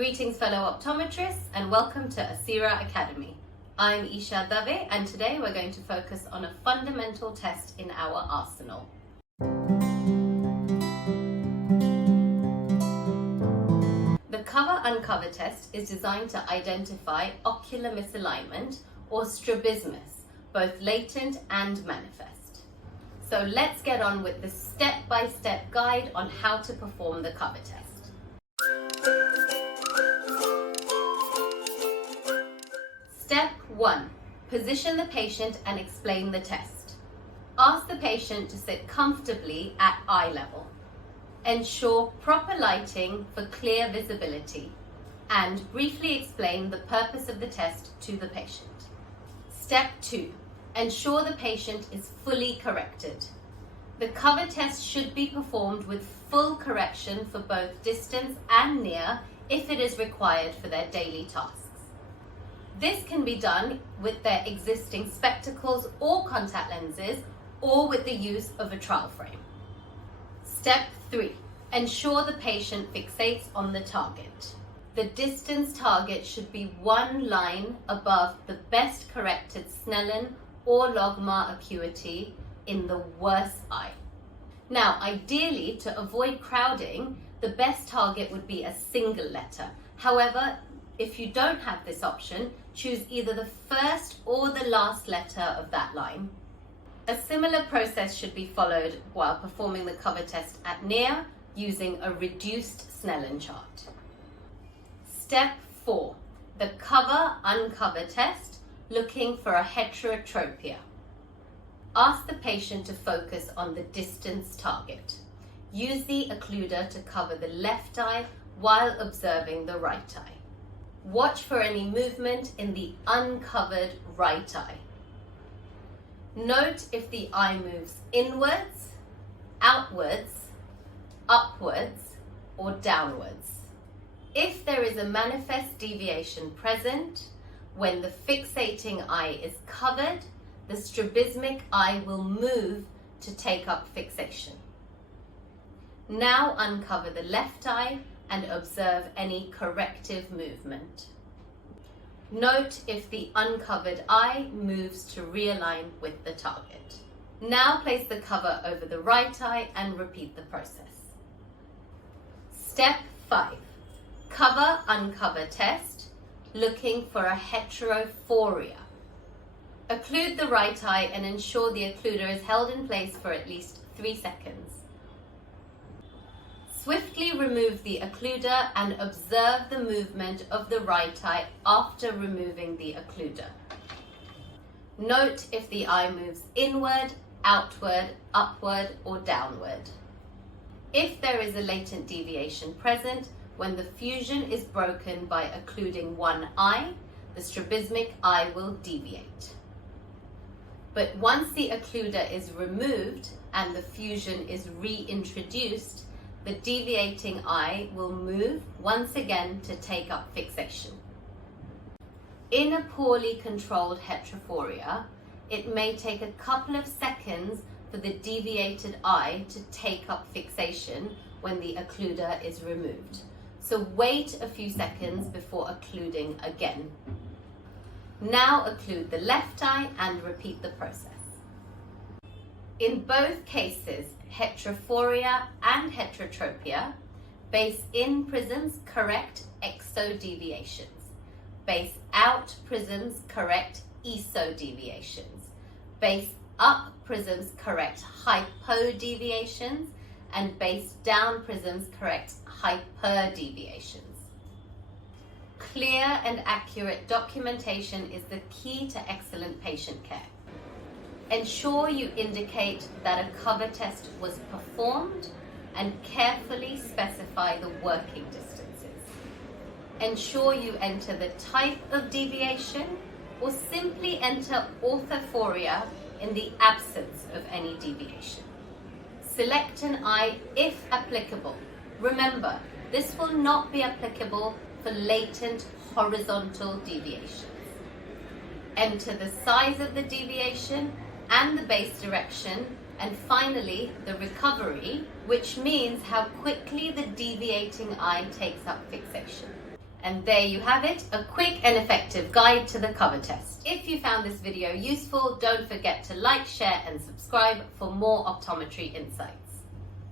Greetings fellow optometrists and welcome to Asira Academy. I'm Isha Dave and today we're going to focus on a fundamental test in our arsenal. The cover-uncover test is designed to identify ocular misalignment or strabismus, both latent and manifest. So let's get on with the step-by-step guide on how to perform the cover test. Step 1. Position the patient and explain the test. Ask the patient to sit comfortably at eye level. Ensure proper lighting for clear visibility and briefly explain the purpose of the test to the patient. Step 2. Ensure the patient is fully corrected. The cover test should be performed with full correction for both distance and near if it is required for their daily tasks. This can be done with their existing spectacles or contact lenses or with the use of a trial frame. Step 3. Ensure the patient fixates on the target. The distance target should be one line above the best corrected Snellen or Logmar acuity in the worst eye. Now, ideally, to avoid crowding, the best target would be a single letter. However, if you don't have this option, choose either the first or the last letter of that line. A similar process should be followed while performing the cover test at near using a reduced Snellen chart. Step 4. The cover-uncover test, looking for a heterotropia. Ask the patient to focus on the distance target. Use the occluder to cover the left eye while observing the right eye. Watch for any movement in the uncovered right eye. Note if the eye moves inwards, outwards, upwards, or downwards. If there is a manifest deviation present, when the fixating eye is covered, the strabismic eye will move to take up fixation. Now uncover the left eye and observe any corrective movement. Note if the uncovered eye moves to realign with the target. Now place the cover over the right eye and repeat the process. Step 5. Cover-uncover test, looking for a heterophoria. Occlude the right eye and ensure the occluder is held in place for at least 3 seconds. Swiftly remove the occluder and observe the movement of the right eye after removing the occluder. Note if the eye moves inward, outward, upward, or downward. If there is a latent deviation present, when the fusion is broken by occluding one eye, the strabismic eye will deviate. But once the occluder is removed and the fusion is reintroduced, the deviating eye will move once again to take up fixation. In a poorly controlled heterophoria, it may take a couple of seconds for the deviated eye to take up fixation when the occluder is removed. So wait a few seconds before occluding again. Now occlude the left eye and repeat the process. In both cases, heterophoria and heterotropia, base in prisms correct exodeviations. Base out prisms correct esodeviations. Base up prisms correct hypodeviations. And base down prisms correct hyperdeviations. Clear and accurate documentation is the key to excellent patient care. Ensure you indicate that a cover test was performed and carefully specify the working distances. Ensure you enter the type of deviation or simply enter orthophoria in the absence of any deviation. Select an eye if applicable. Remember, this will not be applicable for latent horizontal deviations. Enter the size of the deviation and the base direction, and finally the recovery, which means how quickly the deviating eye takes up fixation. And there you have it, a quick and effective guide to the cover test. If you found this video useful, don't forget to like, share and subscribe for more optometry insights.